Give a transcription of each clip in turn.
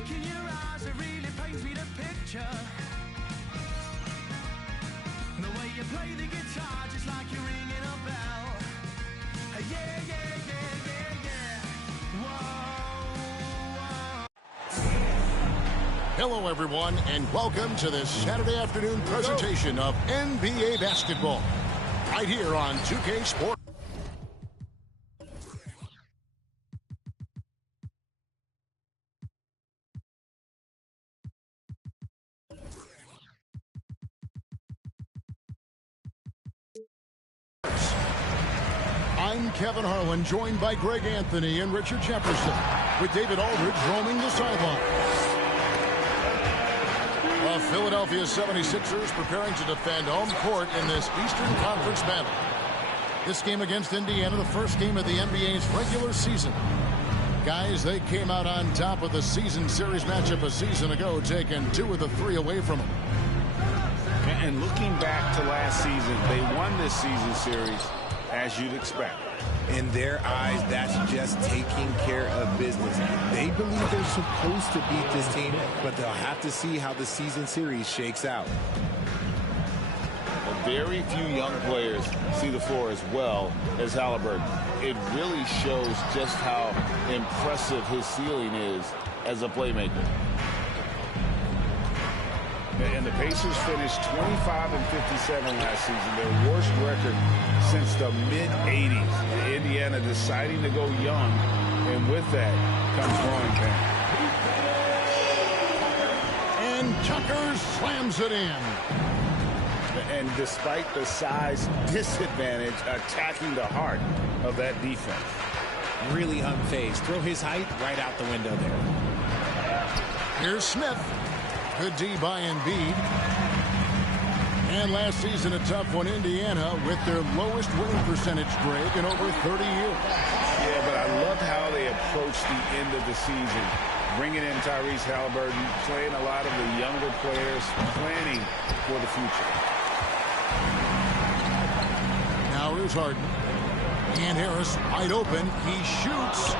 look in your eyes that really paints me the picture. The way you play the guitar just like you're ringing a bell. Yeah, yeah, yeah, yeah, yeah. Whoa, whoa. Hello, everyone, and welcome to this Saturday afternoon presentation of NBA basketball. Right here on 2K Sports. I'm Kevin Harlan, joined by Greg Anthony and Richard Jefferson, with David Aldridge roaming the sideline. The Philadelphia 76ers preparing to defend home court in this Eastern Conference battle. This game against Indiana, the first game of the NBA's regular season. Guys, they came out on top of the season series matchup a season ago, taking 2 of the 3 away from them. And looking back to last season, they won this season series as you'd expect. In their eyes, that's just taking care of business. They believe they're supposed to beat this team, but they'll have to see how the season series shakes out. Well, very few young players see the floor as well as Halliburton. It really shows just how impressive his ceiling is as a playmaker. And the Pacers finished 25-57 last season, their worst record since the mid-'80s. Indiana deciding to go young, and with that comes growing pain. And Tucker slams it in. And despite the size disadvantage, attacking the heart of that defense. Really unfazed. Throw his height right out the window there. Here's Smith. Good D by Embiid. And last season, a tough one, Indiana, with their lowest winning percentage, Greg, in over 30 years. Yeah, but I love how they approached the end of the season. Bringing in Tyrese Halliburton, playing a lot of the younger players, planning for the future. Now here's Harden. And Harris wide open. He shoots.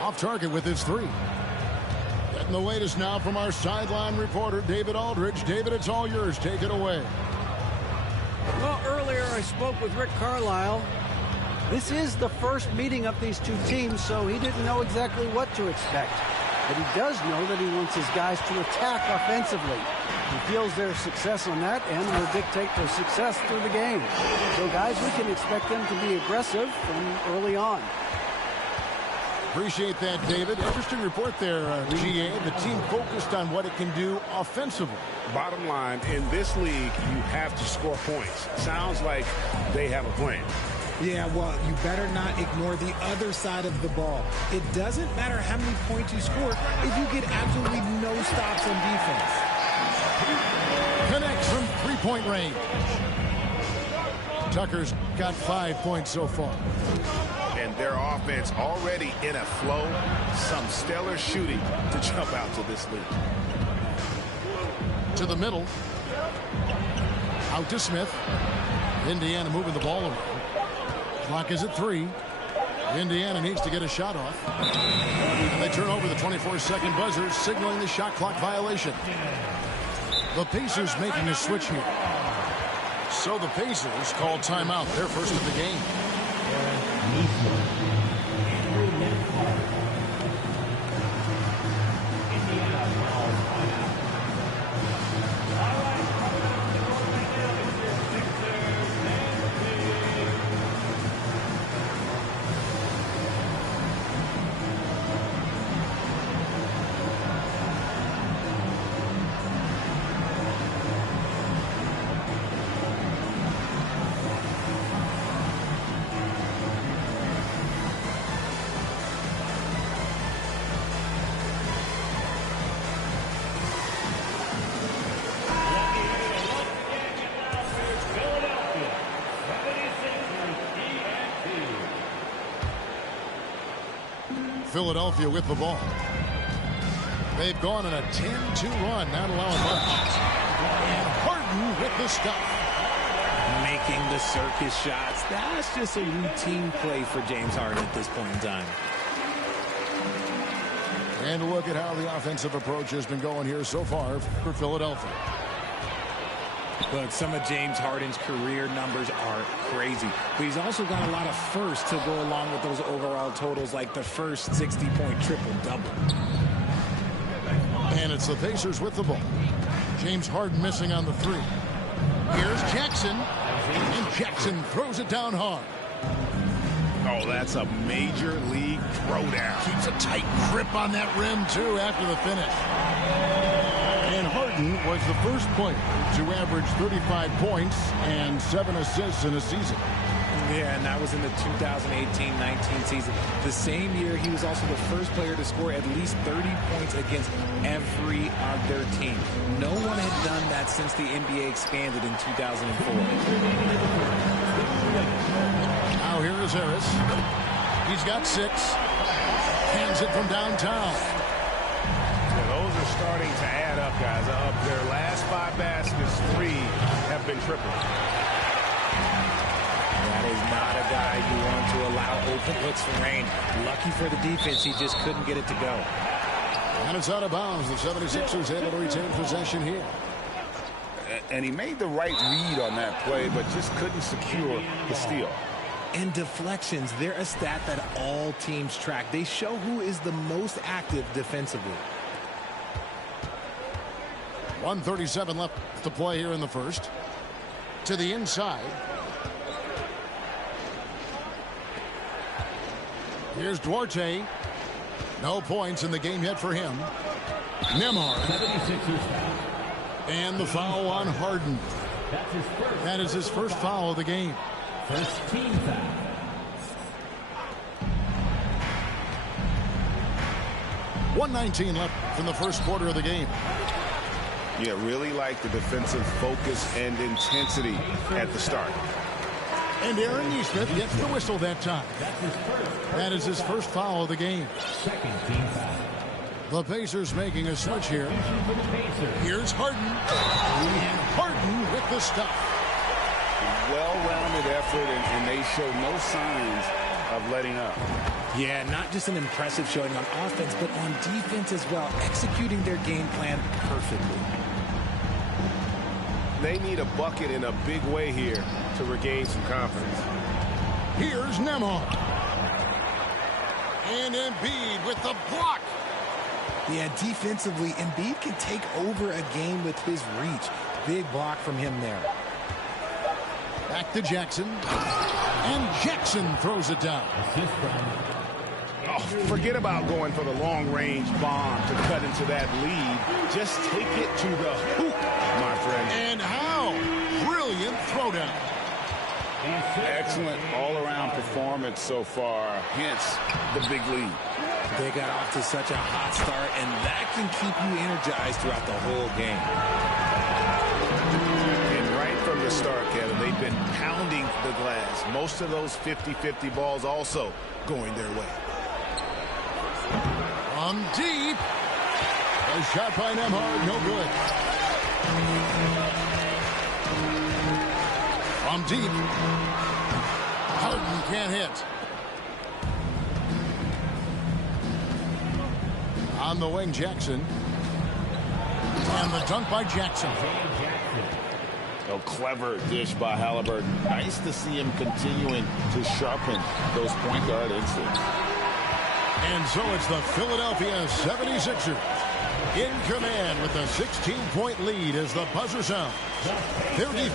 Off target with his 3. Getting the latest now from our sideline reporter, David Aldridge. David, it's all yours. Take it away. Well, earlier I spoke with Rick Carlisle. This is the first meeting of these two teams, so he didn't know exactly what to expect. But he does know that he wants his guys to attack offensively. He feels their success on that end will dictate their success through the game. So, guys, we can expect them to be aggressive from early on. Appreciate that, David. Interesting report there, GA. The team focused on what it can do offensively. Bottom line, in this league, you have to score points. Sounds like they have a plan. Yeah, well, you better not ignore the other side of the ball. It doesn't matter how many points you score if you get absolutely no stops on defense. Connects from three-point range. Tucker's got 5 points so far. And their offense already in a flow. Some stellar shooting to jump out to this lead. To the middle. Out to Smith. Indiana moving the ball around. Clock is at 3. Indiana needs to get a shot off. And they turn over the 24-second buzzer, signaling the shot clock violation. The Pacers making a switch here. So the Pacers call timeout, their first of the game. Philadelphia with the ball. They've gone on a 10-2 run, not allowing much. And Harden with the stuff. Making the circus shots. That's just a routine play for James Harden at this point in time. And look at how the offensive approach has been going here so far for Philadelphia. Look, some of James Harden's career numbers are crazy, but he's also got a lot of firsts to go along with those overall totals, like the first 60-point triple-double. And it's the Pacers with the ball. James Harden missing on the three. Here's Jackson. And Jackson throws it down hard. Oh, that's a major league throwdown. Keeps a tight grip on that rim, too, after the finish. And Harden was the first player to average 35 points and 7 assists in a season. Yeah, and that was in the 2018-19 season. The same year, he was also the first player to score at least 30 points against every other team. No one had done that since the NBA expanded in 2004. Now here is Harris. He's got 6. Hands it from downtown. Yeah, those are starting to add up, guys. Of their last 5 baskets, 3 have been triple. That is not a guy you want to allow open looks from range. Lucky for the defense, he just couldn't get it to go. And it's out of bounds. The 76ers able to retain possession here. And he made the right read on that play, but just couldn't secure the steal. And deflections, they're a stat that all teams track. They show who is the most active defensively. 1:37 left to play here in the first. To the inside. Here's Duarte. No points in the game yet for him. Nembhard. And the foul on Harden. That is his first foul of the game. First team foul. .119 left in the first quarter of the game. Yeah, really like the defensive focus and intensity at the start. And Aaron Nesmith gets the whistle that time. That is his first foul of the game. Second team foul. The Pacers making a switch here. Here's Harden. And Harden with the stuff. Well-rounded effort, and they show no signs of letting up. Yeah, not just an impressive showing on offense, but on defense as well, executing their game plan perfectly. They need a bucket in a big way here to regain some confidence. Here's Nembhard. And Embiid with the block. Yeah, defensively, Embiid can take over a game with his reach. Big block from him there. Back to Jackson. And Jackson throws it down. Oh, forget about going for the long-range bomb to cut into that lead. Just take it to the hoop, my friend. And how? Brilliant throwdown. Excellent all-around performance so far, hence the big lead. They got off to such a hot start, and that can keep you energized throughout the whole game. And right from the start, Kevin, they've been pounding the glass. Most of those 50-50 balls also going their way. From deep. A shot by Nembhard, no good. From deep. Harden can't hit. On the wing, Jackson. And the dunk by Jackson. A clever dish by Halliburton. Nice to see him continuing to sharpen those point guard instincts. And so it's the Philadelphia 76ers in command with a 16-point lead as the buzzer sounds. Their defense.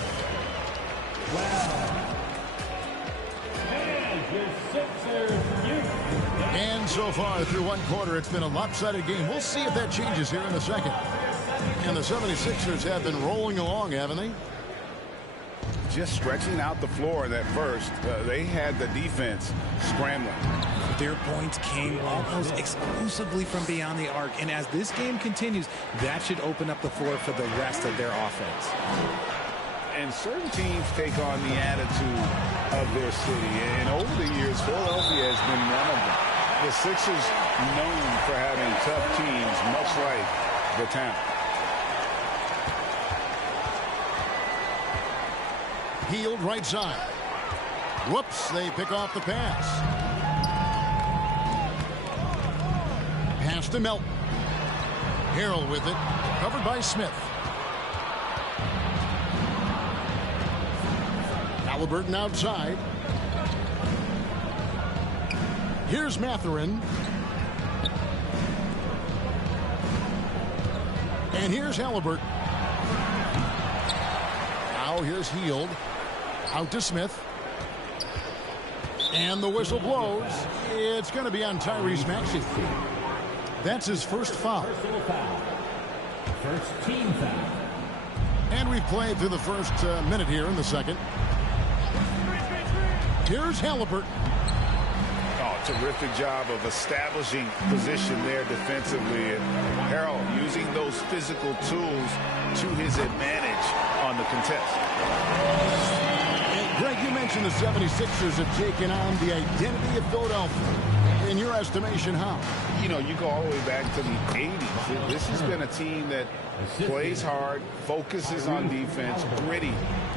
And so far through one quarter, it's been a lopsided game. We'll see if that changes here in a second. And the 76ers have been rolling along, haven't they? Just stretching out the floor in that first. They had the defense scrambling. Their points came almost exclusively from beyond the arc. And as this game continues, that should open up the floor for the rest of their offense. And certain teams take on the attitude of their city. And over the years, Philadelphia has been one of them. The Sixers known for having tough teams, much like the town. Healed right side. Whoops, they pick off the pass. Pass Pitch to Melton. Harrell with it. Covered by Smith. Halliburton outside. Here's Mathurin. And here's Halliburton. Now here's Hield. Out to Smith. And the whistle blows. It's going to be on Tyrese Maxey. That's his first foul. Personal foul. First team foul. And we've played through the first minute here in the second. Here's Halliburton. Oh, terrific job of establishing position there defensively. And Harrell using those physical tools to his advantage on the contest. And Greg, you mentioned the 76ers have taken on the identity of Philadelphia. In your estimation, how? You know, you go all the way back to the 80s. This has been a team that plays hard, focuses on defense, gritty,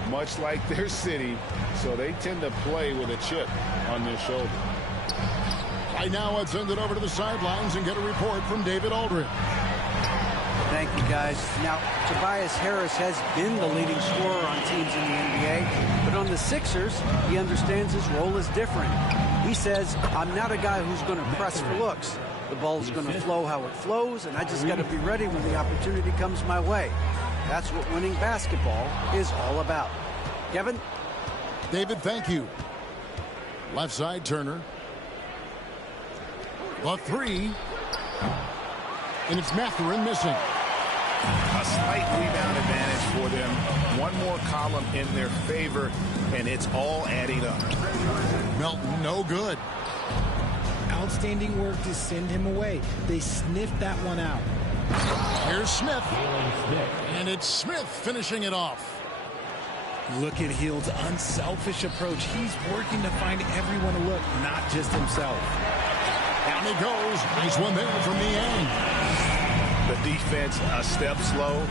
much like their city. So they tend to play with a chip on their shoulder. Right now, let's send it over to the sidelines and get a report from David Aldridge. Thank you, guys. Now, Tobias Harris has been the leading scorer on teams in the NBA, but on the Sixers, he understands his role is different. He says, I'm not a guy who's going to press for looks. The ball's going to flow how it flows, and I just got to be ready when the opportunity comes my way. That's what winning basketball is all about. Kevin? David, thank you. Left side, Turner. The three. And it's Mathurin missing. A slight rebound advantage for them. One more column in their favor, and it's all adding up. Melton, no good. Outstanding work to send him away. They sniffed that one out. Here's Smith. And it's Smith finishing it off. Look at Hield's unselfish approach. He's working to find everyone to look, not just himself. Down he goes. Nice one there from Niang. The defense a step slow.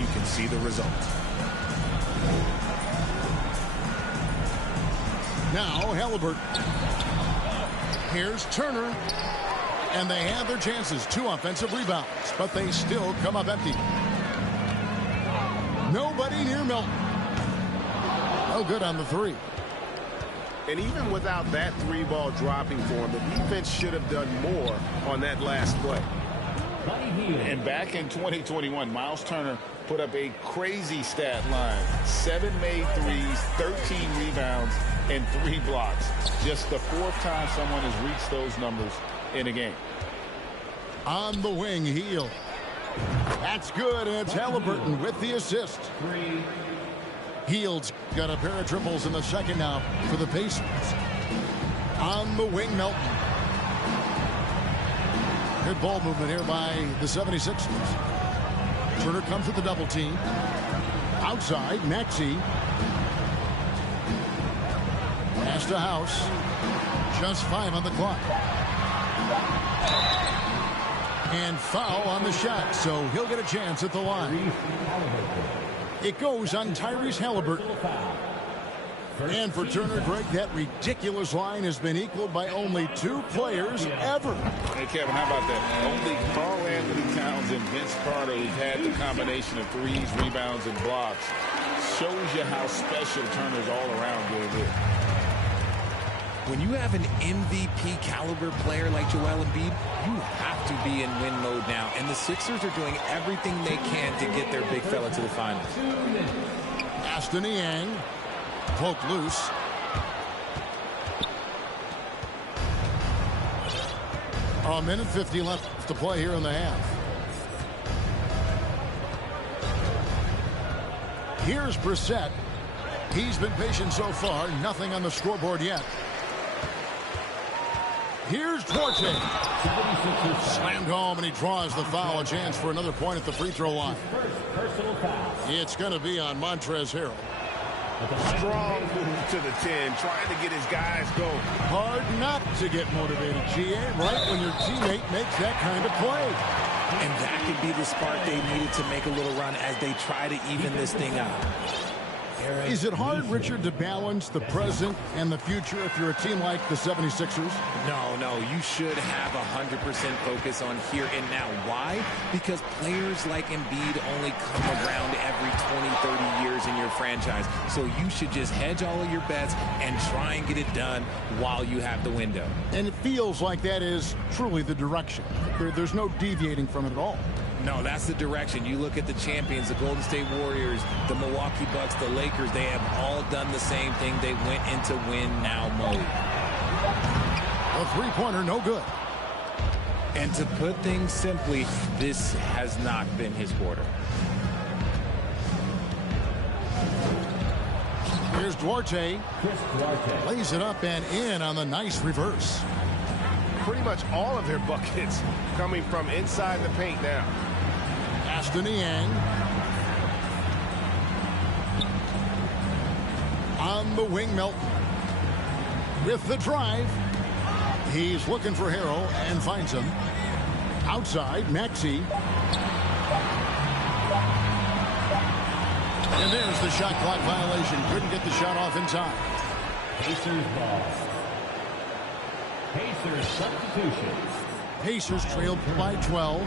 You can see the result. Now Halliburton. Here's Turner. And they have their chances. 2 offensive rebounds. But they still come up empty. Nobody near Melton. No good on the 3. And even without that 3-ball dropping for him, the defense should have done more on that last play. And back in 2021, Miles Turner put up a crazy stat line. 7 made threes, 13 rebounds, and 3 blocks. Just the 4th time someone has reached those numbers in a game. On the wing, Hield. That's good, and it's Halliburton with the assist. Hield's got a pair of triples in the second now for the Pacers. On the wing, Melton. Good ball movement here by the 76ers. Turner comes with the double team. Outside, Maxey. Pass to House. Just 5 on the clock. And foul on the shot, so he'll get a chance at the line. It goes on Tyrese Halliburton. And for Turner, Greg, that ridiculous line has been equaled by only 2 players ever. Hey, Kevin, how about that? Only Karl Anthony Towns and Vince Carter who've had the combination of threes, rebounds, and blocks. Shows you how special Turner's all-around game is. When you have an MVP caliber player like Joel Embiid, you have to be in win mode now. And the Sixers are doing everything they can to get their big fella to the finals. Aston Niang. Poke loose. A minute 50 left to play here in the half. Here's Brissett. He's been patient so far. Nothing on the scoreboard yet. Here's Duarte. Slammed home, and he draws the foul. A chance for another point at the free throw line. It's going to be on Montrezl Harrell. Strong move to the 10, trying to get his guys going. Hard not to get motivated, GA, right when your teammate makes that kind of play. And that could be the spark they needed to make a little run as they try to even this thing out. Is it hard, Richard, to balance the present and the future if you're a team like the 76ers? No, you should have 100% focus on here and now. Why? Because players like Embiid only come around every 20, 30 years in your franchise. So you should just hedge all of your bets and try and get it done while you have the window. And it feels like that is truly the direction. There's no deviating from it at all. No, that's the direction. You look at the champions, the Golden State Warriors, the Milwaukee Bucks, the Lakers, they have all done the same thing. They went into win-now mode. A three-pointer, no good. And to put things simply, this has not been his quarter. Here's Duarte. Lays it up and in on the nice reverse. Pretty much all of their buckets coming from inside the paint now. Aston Niang. On the wing, Melton. With the drive. He's looking for Harrell and finds him. Outside, Maxey. And there's the shot clock violation. Couldn't get the shot off in time. Pacers ball. Pacers substitution. Pacers trailed by 12.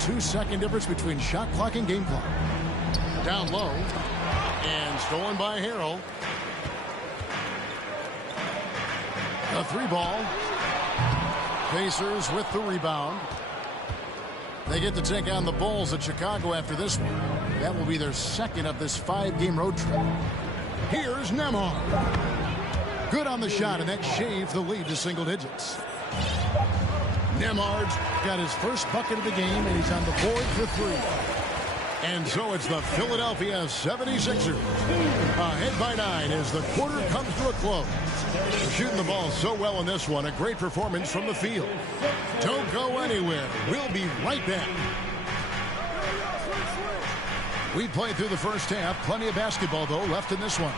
2-second difference between shot clock and game clock. Down low. And stolen by Harrell. A three ball. Pacers with the rebound. They get to take on the Bulls at Chicago after this one. That will be their second of this 5-game road trip. Here's Nembhard. Good on the shot, and that shaved the lead to single digits. Nembhard's got his first bucket of the game, and he's on the board for three. And so it's the Philadelphia 76ers. Ahead by 9 as the quarter comes to a close. They're shooting the ball so well in this one. A great performance from the field. Don't go anywhere. We'll be right back. We played through the first half. Plenty of basketball, though, left in this one.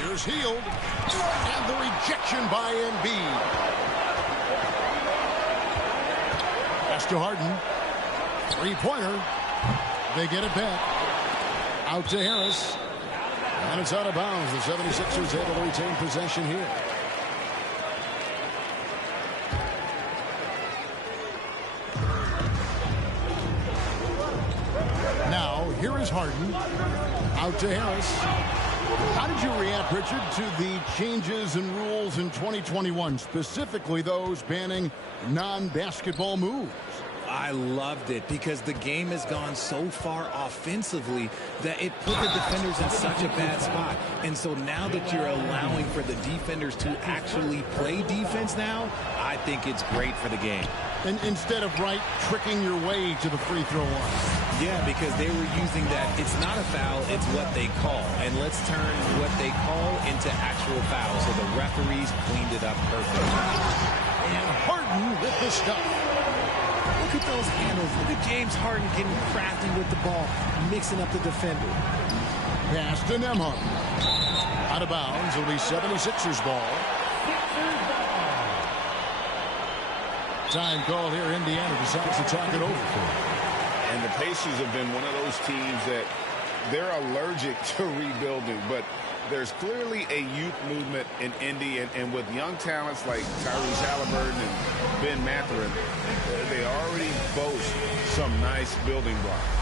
Here's Hield. And the rejection by Embiid. Pass to Harden. Three-pointer. They get it back. Out to Harris. And it's out of bounds. The 76ers able to retain possession here. Now, here is Harden. Out to Harris. How did you react, Richard, to the changes in rules in 2021, specifically those banning non-basketball moves? I loved it because the game has gone so far offensively that it put the defenders in such a bad spot. And so now that you're allowing for the defenders to actually play defense now, I think it's great for the game. And instead of tricking your way to the free throw line. Yeah, because they were using that. It's not a foul, it's what they call. And let's turn what they call into actual foul. So the referees cleaned it up perfectly. And Harden with the stuff. Look at those handles. Look at James Harden getting crafty with the ball, mixing up the defender. Pass to Nembhard. Out of bounds. It'll be 76ers ball. Time called here. Indiana decides to talk it over. And the Pacers have been one of those teams that they're allergic to rebuilding, but there's clearly a youth movement in Indy, and with young talents like Tyrese Halliburton and Ben Mathurin, they already boast some nice building blocks.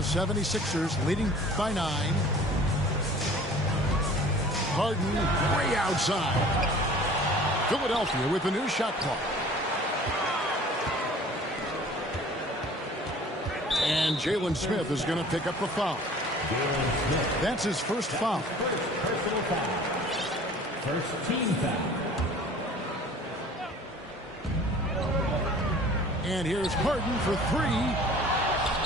The 76ers leading by 9. Harden way outside. Philadelphia with a new shot clock. And Jalen Smith is going to pick up the foul. That's his first foul. Personal foul. First team foul. And here's Harden for 3.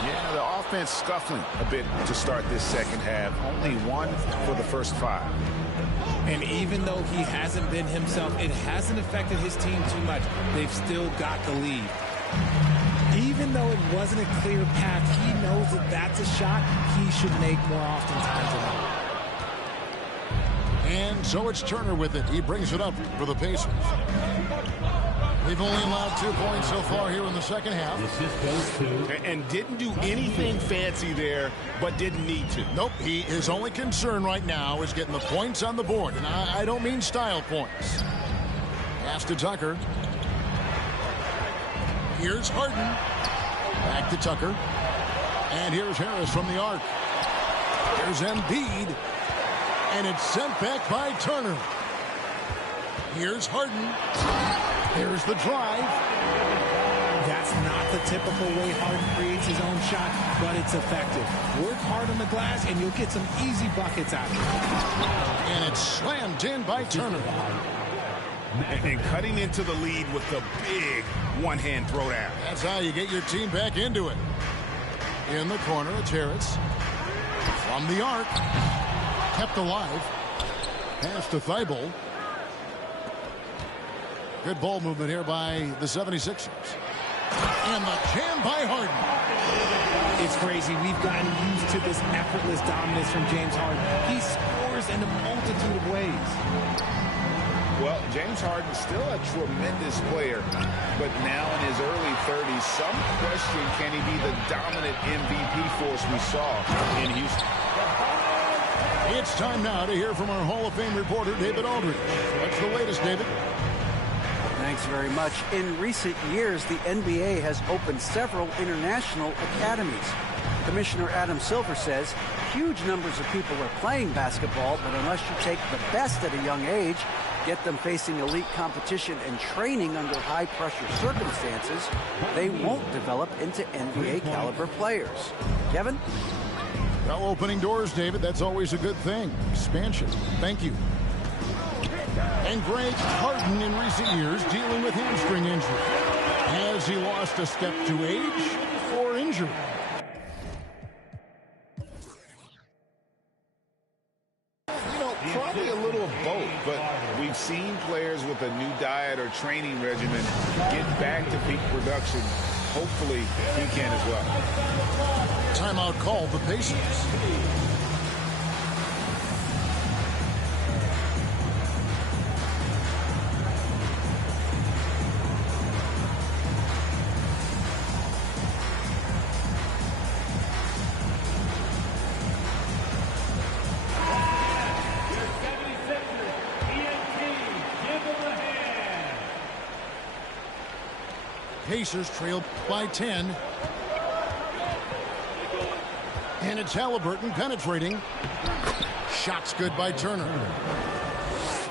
Yeah, the offense scuffling a bit to start this second half. Only 1 for the first 5. And even though he hasn't been himself, it hasn't affected his team too much. They've still got the lead. Even though it wasn't a clear path, he knows that that's a shot he should make more oftentimes than not. And so it's Turner with it. He brings it up for the Pacers. They've only allowed 2 points so far here in the second half. And didn't do anything fancy there, but didn't need to. Nope, his only concern right now is getting the points on the board. And I don't mean style points. Pass to Tucker. Here's Harden. Back to Tucker. And here's Harris from the arc. Here's Embiid. And it's sent back by Turner. Here's Harden. There's the drive. That's not the typical way Harden creates his own shot, but it's effective. Work hard on the glass, and you'll get some easy buckets out of it. And it's slammed in by Turner. And cutting into the lead with the big one-hand throwdown. That's how you get your team back into it. In the corner, it's Harris. From the arc. Kept alive. Pass to Thibault. Good ball movement here by the 76ers. And the jam by Harden. It's crazy. We've gotten used to this effortless dominance from James Harden. He scores in a multitude of ways. Well, James Harden's still a tremendous player, but now in his early 30s, some question, can he be the dominant MVP force we saw in Houston? It's time now to hear from our Hall of Fame reporter, David Aldridge. What's the latest, David? Thanks very much. In recent years, the NBA has opened several international academies. Commissioner Adam Silver says huge numbers of people are playing basketball, but unless you take the best at a young age, get them facing elite competition and training under high-pressure circumstances, they won't develop into NBA-caliber players. Kevin? Well, opening doors, David, that's always a good thing. Expansion. Thank you. And Greg Harden in recent years dealing with hamstring injury. Has he lost a step to age or injury? Probably a little of both, but we've seen players with a new diet or training regimen get back to peak production. Hopefully, he can as well. Timeout called the Pacers. Pacers trailed by 10. And it's Halliburton penetrating. Shots good by Turner.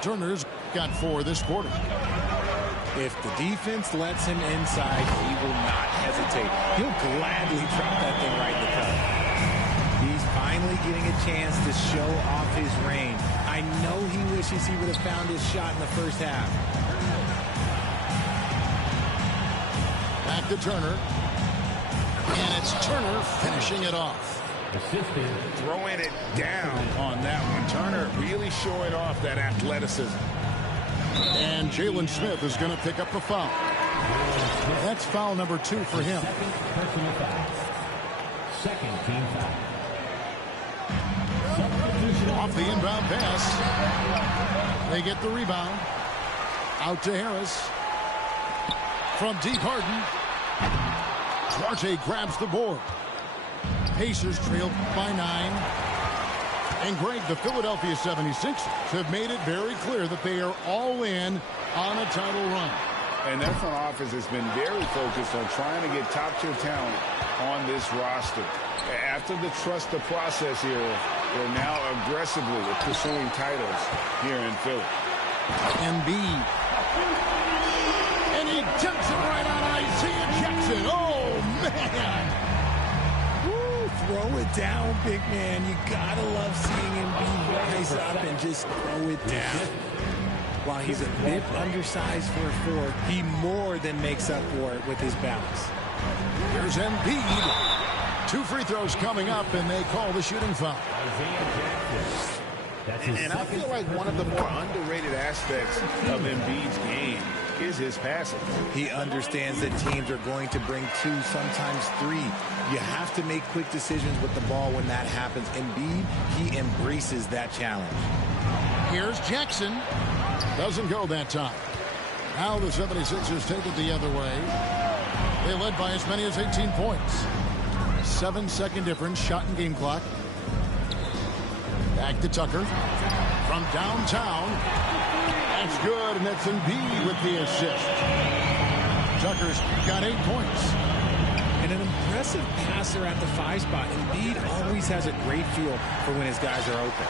Turner's got 4 this quarter. If the defense lets him inside, he will not hesitate. He'll gladly drop that thing right in the cup. He's finally getting a chance to show off his range. I know he wishes he would have found his shot in the first half. Back to Turner. And it's Turner finishing it off. Throwing it down on that one. Turner really showing off that athleticism. And Jalen Smith is going to pick up the foul. That's foul number 2 for him. Second team foul. Off the inbound pass. They get the rebound. Out to Harris. From deep, Harden. Duarte grabs the board. Pacers trailed by 9. And Greg, the Philadelphia 76ers have made it very clear that they are all in on a title run. And their front office has been very focused on trying to get top-tier talent on this roster. After the trust the process era, they're now aggressively pursuing titles here in Philly. Embiid. And he tips it right on Isaiah Jackson. Oh, man. Woo, throw it down, big man. You gotta love seeing Embiid rise up and just throw it down. While he's a bit undersized for a 4, he more than makes up for it with his balance. Here's Embiid. 2 free throws coming up, and they call the shooting foul. And I feel like one of the more underrated aspects of Embiid's game is his passing. He understands that teams are going to bring 2, sometimes 3. You have to make quick decisions with the ball when that happens. Embiid, he embraces that challenge. Here's Jackson. Doesn't go that time. Now the 76ers take it the other way. They led by as many as 18 points. 7-second difference, shot and game clock. Back to Tucker. From downtown. That's good, and that's Embiid with the assist. Tucker's got 8 points. And an impressive passer at the 5 spot. Embiid always has a great feel for when his guys are open.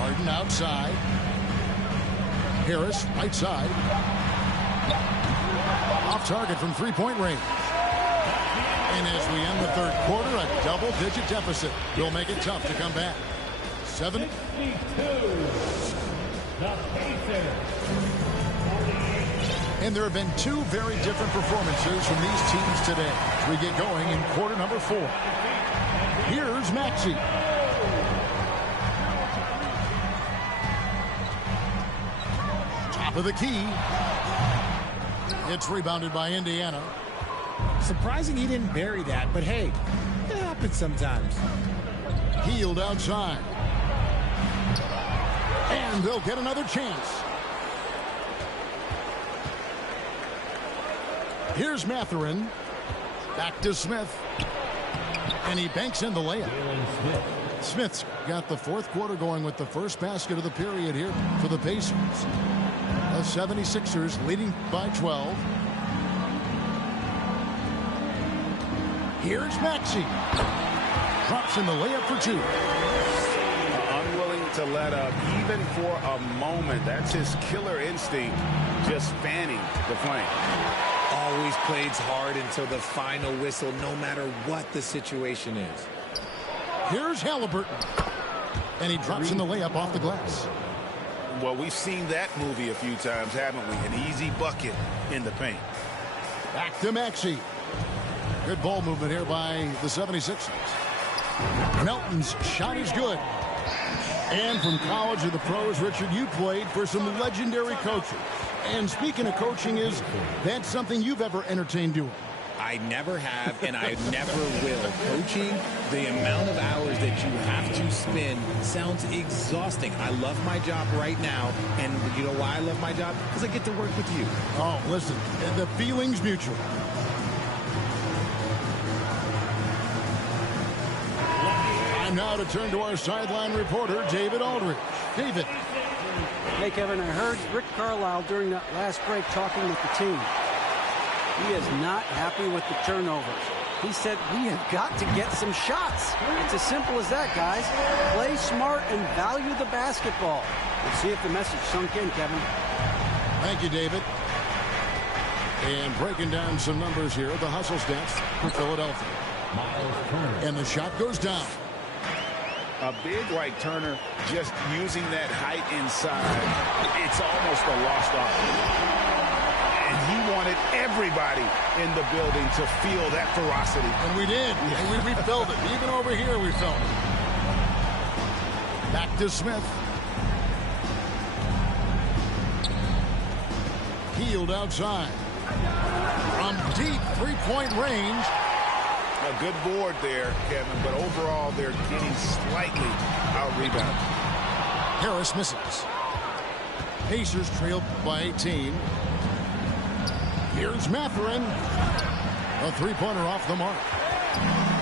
Harden outside. Harris, right side. Off target from three-point range. And as we end the third quarter, a double-digit deficit will make it tough to come back. 7. And there have been 2 very different performances from these teams today as we get going in quarter number 4. Here's Maxey. Top of the key. It's rebounded by Indiana. Surprising he didn't bury that, but hey, it happens sometimes. Healed outside. And they'll get another chance. Here's Mathurin. Back to Smith. And he banks in the layup. Smith's got the 4th quarter going with the first basket of the period here for the Pacers. The 76ers leading by 12. Here's Maxey. Drops in the layup for 2. Unwilling to let up even for a moment. That's his killer instinct, just fanning the flame. Always plays hard until the final whistle, no matter what the situation is. Here's Halliburton. And he drops in the layup off the glass. Well, we've seen that movie a few times, haven't we? An easy bucket in the paint. Back to Maxey. Good ball movement here by the 76ers. Melton's shot is good. And from college to the pros, Richard, you played for some legendary coaches. And speaking of coaching, is that something you've ever entertained doing? I never have, and I never will. Coaching, the amount of hours that you have to spend sounds exhausting. I love my job right now, and you know why I love my job? Because I get to work with you. Oh, listen, the feeling's mutual. Time now to turn to our sideline reporter, David Aldridge. David. Hey, Kevin, I heard Rick Carlisle during that last break talking with the team. He is not happy with the turnovers. He said, we have got to get some shots. It's as simple as that, guys. Play smart and value the basketball. Let's see if the message sunk in, Kevin. Thank you, David. And breaking down some numbers here, the hustle stats for Philadelphia. And the shot goes down. A big like Turner just using that height inside. It's almost a lost art. And he wanted everybody in the building to feel that ferocity. And we did. And we felt it. Even over here, we felt it. Back to Smith. Healed outside. From deep three-point range. A good board there, Kevin, but overall they're getting slightly out-rebounded. Harris misses. Pacers trailed by 18. Here's Mathurin. A three-pointer off the mark.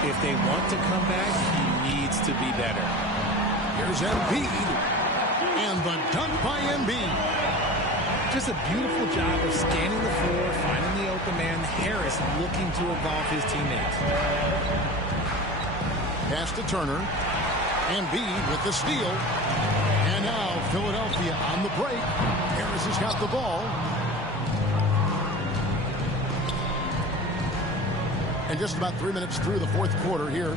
If they want to come back, he needs to be better. Here's Embiid. And the dunk by Embiid. Just a beautiful job of scanning the floor, finding the open man. Harris looking to involve his teammates. Pass to Turner. Embiid with the steal. And now Philadelphia on the break. Harris has got the ball. And just about 3 minutes through the fourth quarter here.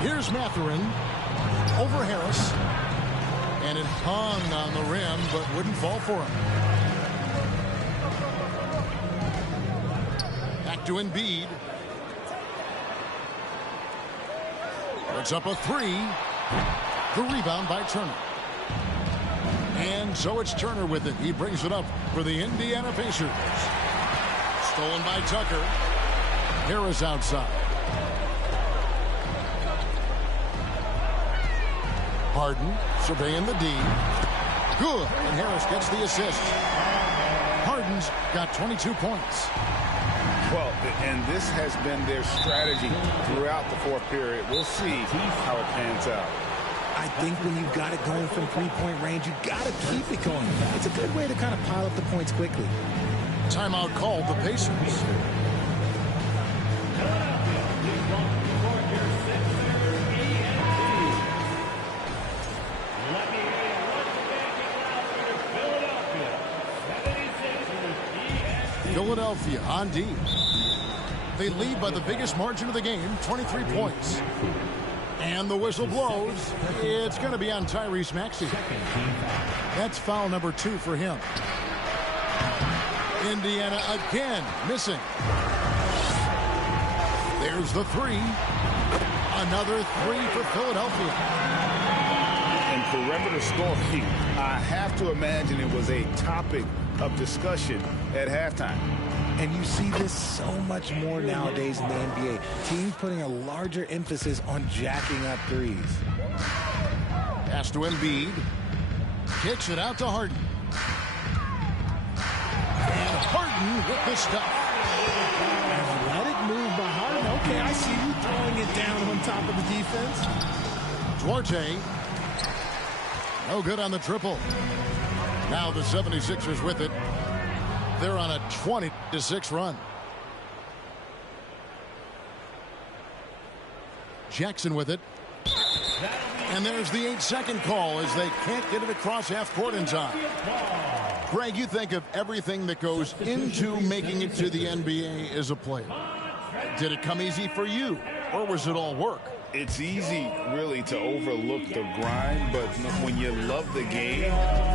Here's Mathurin over Harris. And it hung on the rim, but wouldn't fall for him. Back to Embiid. Puts up a three. The rebound by Turner. And so it's Turner with it. He brings it up for the Indiana Pacers. Stolen by Tucker. Harris outside. Harden surveying the D. Good. And Harris gets the assist. Harden's got 22 points. Well, and this has been their strategy throughout the fourth period. We'll see how it pans out. I think when you've got it going from three-point range, you've got to keep it going. It's a good way to kind of pile up the points quickly. Timeout called the Pacers. Philadelphia on D. They lead by the biggest margin of the game, 23 points. And the whistle blows. It's going to be on Tyrese Maxey. That's foul number 2 for him. Indiana again missing. There's the three. Another three for Philadelphia. And perimeter scoring, I have to imagine it was a topic of discussion at halftime. And you see this so much more nowadays in the NBA. Teams putting a larger emphasis on jacking up threes. Pass to Embiid. Kicks it out to Harden. And Harden with the stuff. Let it move by Harden. Okay, I see you throwing it down on top of the defense. Duarte. No good on the triple. Now the 76ers with it. They're on a 20-6 run. Jackson with it. And there's the 8-second call as they can't get it across half court in time. Greg, you think of everything that goes into making it to the NBA as a player. Did it come easy for you, or was it all work? It's easy, really, to overlook the grind, but when you love the game,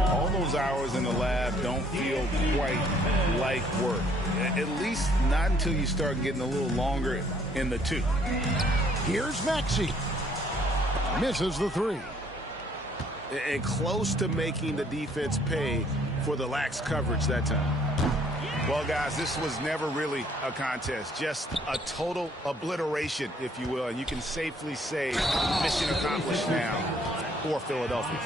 all those hours in the lab don't feel quite like work. At least not until you start getting a little longer in the two. Here's Maxey. Misses the three. And close to making the defense pay for the lax coverage that time. Well, guys, this was never really a contest, just a total obliteration, if you will. And you can safely say mission accomplished now for Philadelphia.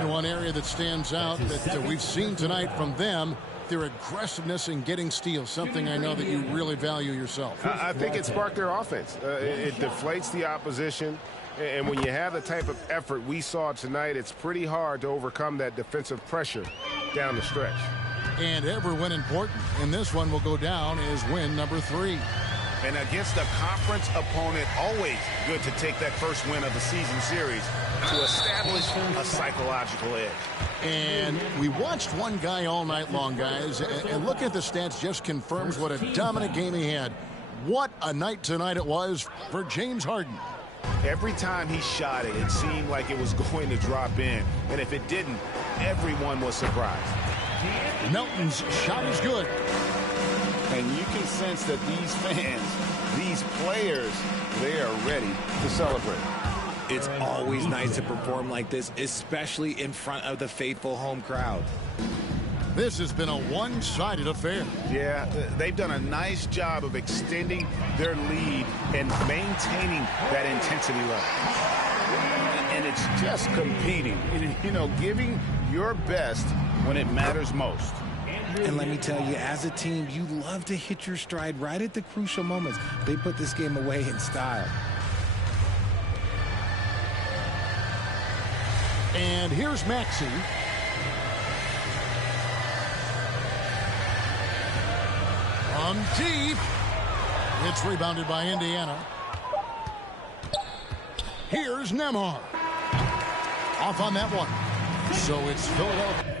And one area that stands out that we've seen tonight from them, their aggressiveness in getting steals, something I know that you really value yourself. I think it sparked their offense. It deflates the opposition. And when you have the type of effort we saw tonight, it's pretty hard to overcome that defensive pressure down the stretch. And every win important. And this one will go down as win number 3. And against a conference opponent, always good to take that first win of the season series to establish a psychological edge. And we watched one guy all night long, guys, and looking at the stats just confirms what a dominant game he had. What a night tonight it was for James Harden. Every time he shot it, it seemed like it was going to drop in. And if it didn't, everyone was surprised. Melton's shot is good. And you can sense that these fans, these players, they are ready to celebrate. It's always nice to perform like this, especially in front of the faithful home crowd. This has been a one-sided affair. Yeah, they've done a nice job of extending their lead and maintaining that intensity level. And it's just competing, you know, giving your best when it matters most. And let me tell you, as a team, you love to hit your stride right at the crucial moments. They put this game away in style. And here's Maxey. From deep. It's rebounded by Indiana. Here's Nembhard. Off on that one. So it's Philadelphia.